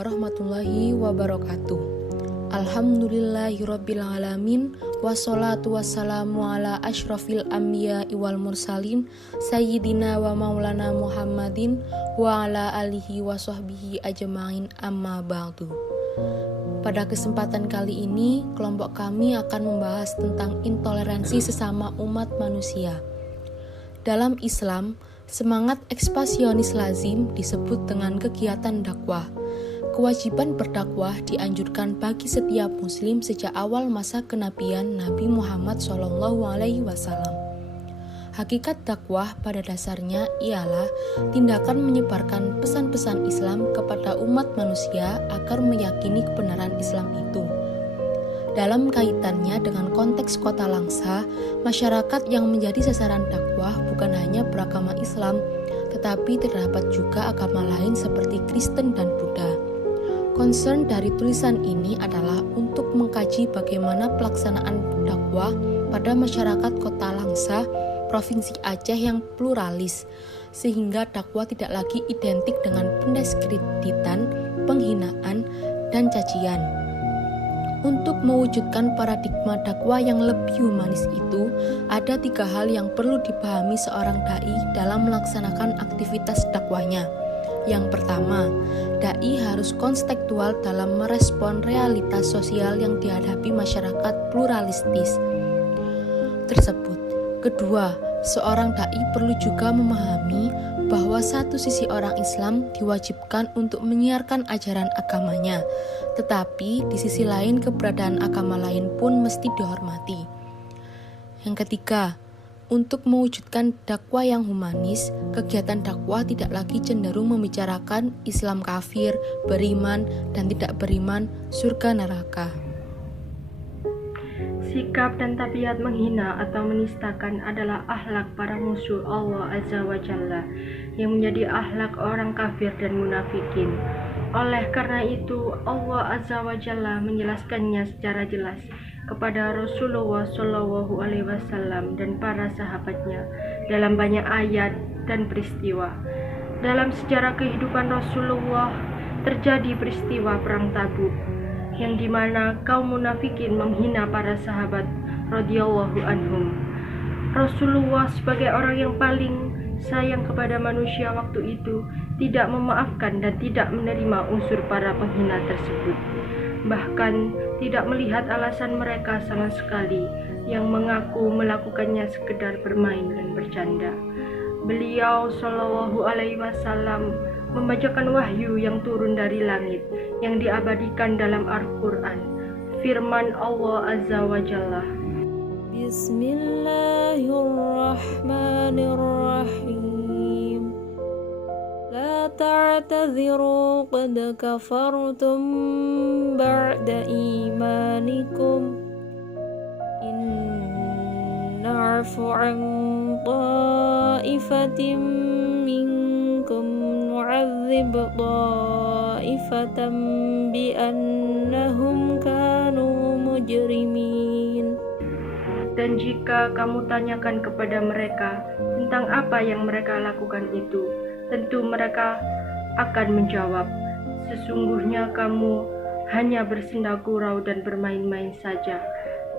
warahmatullahi wabarakatuh. Alhamdulillahirabbil alamin wassalatu wassalamu ala asyrafil anbiya'i wal mursalin sayyidina wa maulana Muhammadin wa ala alihi wa sahbihi ajmain amma ba'du. Pada kesempatan kali ini, kelompok kami akan membahas tentang intoleransi sesama umat manusia. Dalam Islam, semangat ekspansionis lazim disebut dengan kegiatan dakwah. Kewajiban berdakwah dianjurkan bagi setiap muslim sejak awal masa kenabian Nabi Muhammad SAW. Hakikat dakwah pada dasarnya ialah tindakan menyebarkan pesan-pesan Islam kepada umat manusia agar meyakini kebenaran Islam itu. Dalam kaitannya dengan konteks kota Langsa, masyarakat yang menjadi sasaran dakwah bukan hanya beragama Islam, tetapi terdapat juga agama lain seperti Kristen dan Buddha. Concern dari tulisan ini adalah untuk mengkaji bagaimana pelaksanaan dakwah pada masyarakat kota Langsa, Provinsi Aceh yang pluralis, sehingga dakwah tidak lagi identik dengan pendiskreditan, penghinaan, dan cacian. Untuk mewujudkan paradigma dakwah yang lebih humanis itu, ada 3 hal yang perlu dipahami seorang dai dalam melaksanakan aktivitas dakwahnya. Yang pertama, dai harus konstekstual dalam merespon realitas sosial yang dihadapi masyarakat pluralistis tersebut. Kedua, seorang dai perlu juga memahami bahwa satu sisi orang Islam diwajibkan untuk menyiarkan ajaran agamanya, tetapi di sisi lain keberadaan agama lain pun mesti dihormati. Yang ketiga, untuk mewujudkan dakwah yang humanis, kegiatan dakwah tidak lagi cenderung membicarakan Islam kafir, beriman, dan tidak beriman, surga neraka. Sikap dan tabiat menghina atau menistakan adalah akhlak para musuh Allah Azza wa Jalla yang menjadi akhlak orang kafir dan munafikin. Oleh karena itu, Allah Azza wa Jalla menjelaskannya secara jelas kepada Rasulullah Shallallahu Alaihi Wasallam dan para sahabatnya dalam banyak ayat dan peristiwa. Dalam sejarah kehidupan Rasulullah terjadi peristiwa perang Tabuk, yang dimana kaum munafikin menghina para sahabat radhiyallahu anhum. Rasulullah sebagai orang yang paling sayang kepada manusia waktu itu tidak memaafkan dan tidak menerima unsur para penghina tersebut. Bahkan tidak melihat alasan mereka sama sekali yang mengaku melakukannya sekedar bermain dan bercanda. Beliau Shallallahu Alaihi Wasallam membacakan wahyu yang turun dari langit yang diabadikan dalam Al-Quran. Firman Allah Azza wa Jalla, Bismillahirrahmanirrahim. La ta'tadhiru qad kafartum ba'da imanikum in na'fu an ta'ifatin minkum nu'adzib ta'ifatan bi'annahum kanu mujrimin. Dan jika kamu tanyakan kepada mereka tentang apa yang mereka lakukan itu, tentu mereka akan menjawab, sesungguhnya kamu hanya bersenda gurau dan bermain-main saja.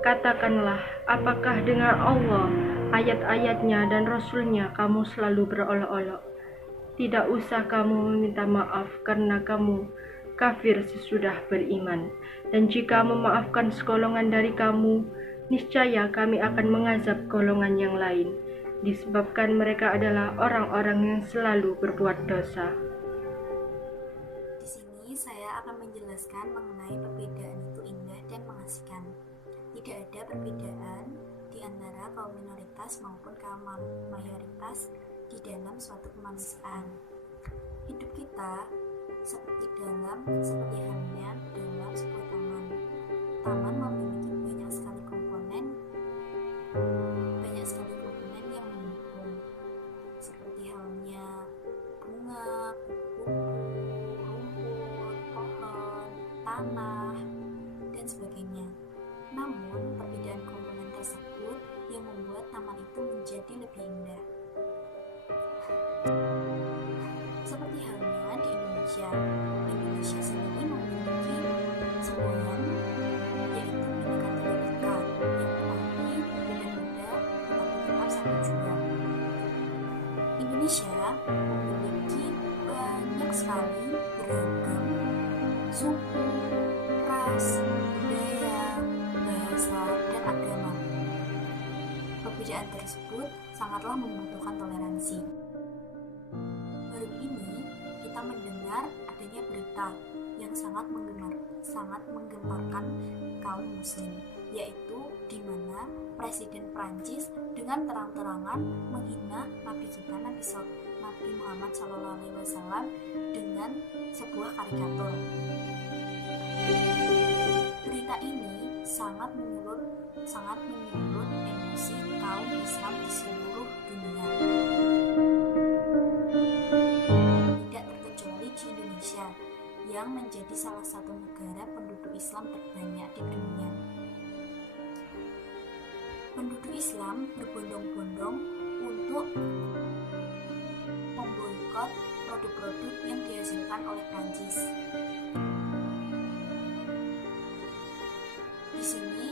Katakanlah, apakah dengan Allah, ayat-ayatnya dan Rasulnya kamu selalu berolok-olok? Tidak usah kamu meminta maaf karena kamu kafir sesudah beriman. Dan jika memaafkan segolongan dari kamu, niscaya kami akan mengazab golongan yang lain, disebabkan mereka adalah orang-orang yang selalu berbuat dosa. Di sini saya akan menjelaskan mengenai perbedaan itu indah dan mengasihkan. Tidak ada perbedaan di antara kaum minoritas maupun kaum mayoritas di dalam suatu kemanusiaan. Hidup kita seperti halnya dalam sebuah taman. Taman memiliki banyak sekali komponen yang mendukung, seperti halnya bunga, kupu-kupu, rumput, pohon, tanah, dan sebagainya. Namun, perbedaan komponen tersebut yang membuat taman itu menjadi lebih indah. Seperti halnya di Indonesia sendiri Perbedaan tersebut sangatlah membutuhkan toleransi. Baru ini kita mendengar adanya berita yang sangat menggemparkan kaum muslim, yaitu di mana Presiden Prancis dengan terang-terangan menghina Nabi kita Nabi Muhammad SAW dengan sebuah karikatur. Berita ini sangat menyulut emosi kaum Islam di seluruh dunia. Tidak terkecuali di Indonesia yang menjadi salah satu negara penduduk Islam terbanyak di dunia. Penduduk Islam berbondong-bondong untuk memboikot produk-produk yang dihasilkan oleh Prancis. Di sini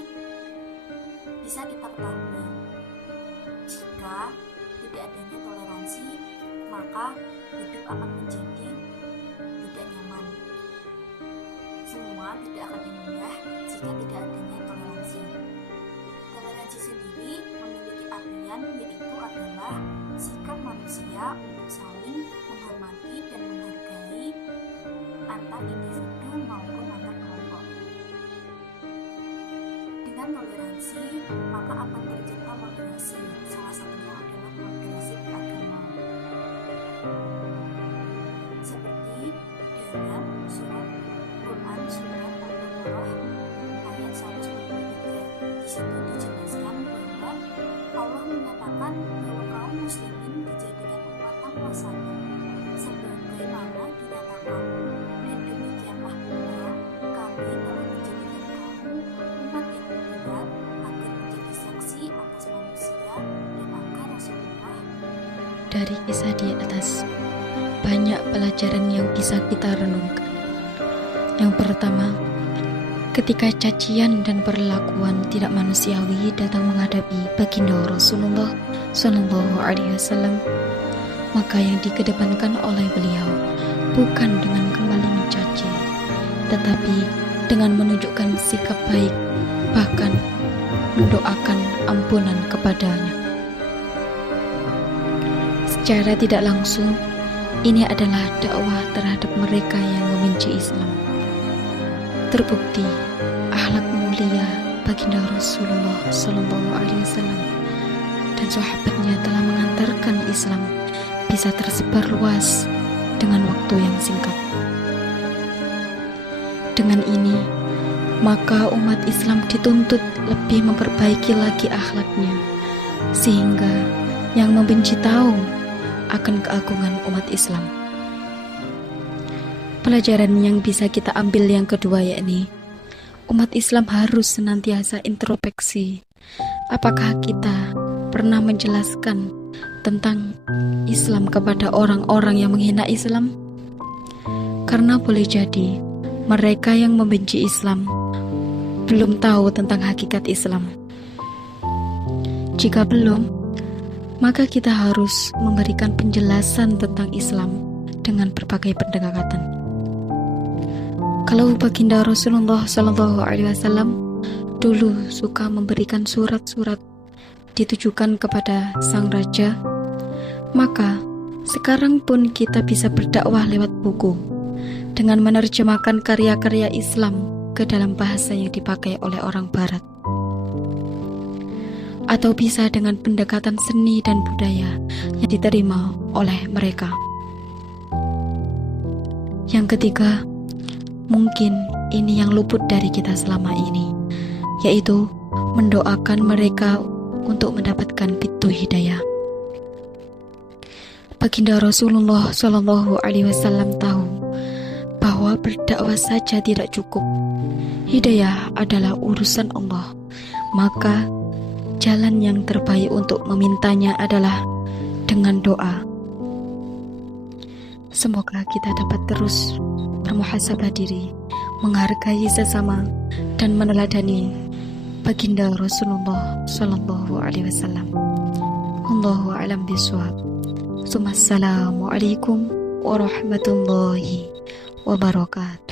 bisa kita ketahui, jika tidak adanya toleransi, maka hidup akan menjadi tidak nyaman. Semua tidak akan indah jika tidak adanya toleransi. Toleransi sendiri memiliki artian, yaitu adalah sikap manusia untuk saling menghormati dan menghargai antar individu maupun antar kelompok. Dengan toleransi, maka akan tercipta moderasi. Salah satunya adalah moderasi beragama. Seperti dalam surat Quran surat Al-Baqarah ayat 193. Di situ dijelaskan bahwa Allah menyatakan bahwa kaum muslimin dijadikan umat wasata sebagaimana dinyatakan, dan demikianlah pula kami telah menjadikan kamu umat yang berbeda agar menjadi saksi atas manusia dan agar Rasulullah. Dari kisah di atas, banyak pelajaran yang bisa kita renungkan. Yang pertama, ketika cacian dan perlakuan tidak manusiawi datang menghadapi baginda Rasulullah SAW, maka yang dikedepankan oleh beliau bukan dengan kembali mencaci, tetapi dengan menunjukkan sikap baik, bahkan mendoakan ampunan kepadanya. Secara tidak langsung, ini adalah dakwah terhadap mereka yang membenci Islam. Terbukti akhlak mulia baginda Rasulullah SAW dan sahabatnya telah mengantarkan Islam bisa tersebar luas dengan waktu yang singkat. Dengan ini, maka umat Islam dituntut lebih memperbaiki lagi akhlaknya, sehingga yang membenci tahu akan keagungan umat Islam. Pelajaran yang bisa kita ambil yang kedua, yakni umat Islam harus senantiasa introspeksi. Apakah kita pernah menjelaskan tentang Islam kepada orang-orang yang menghina Islam? Karena boleh jadi mereka yang membenci Islam belum tahu tentang hakikat Islam. Jika belum, maka kita harus memberikan penjelasan tentang Islam dengan berbagai pendekatan. Kalau baginda Rasulullah SAW dulu suka memberikan surat-surat ditujukan kepada sang raja, maka sekarang pun kita bisa berdakwah lewat buku dengan menerjemahkan karya-karya Islam ke dalam bahasa yang dipakai oleh orang Barat, atau bisa dengan pendekatan seni dan budaya yang diterima oleh mereka. Yang ketiga, mungkin ini yang luput dari kita selama ini, yaitu mendoakan mereka untuk mendapatkan pintu hidayah. Baginda Rasulullah SAW tahu bahwa berdakwah saja tidak cukup. Hidayah adalah urusan Allah, maka jalan yang terbaik untuk memintanya adalah dengan doa. Semoga kita dapat terus bermuhasabah diri, menghargai sesama, dan meneladani baginda Rasulullah SAW. Allahu a'lam bishawab. Assalamualaikum warahmatullahi wabarakatuh.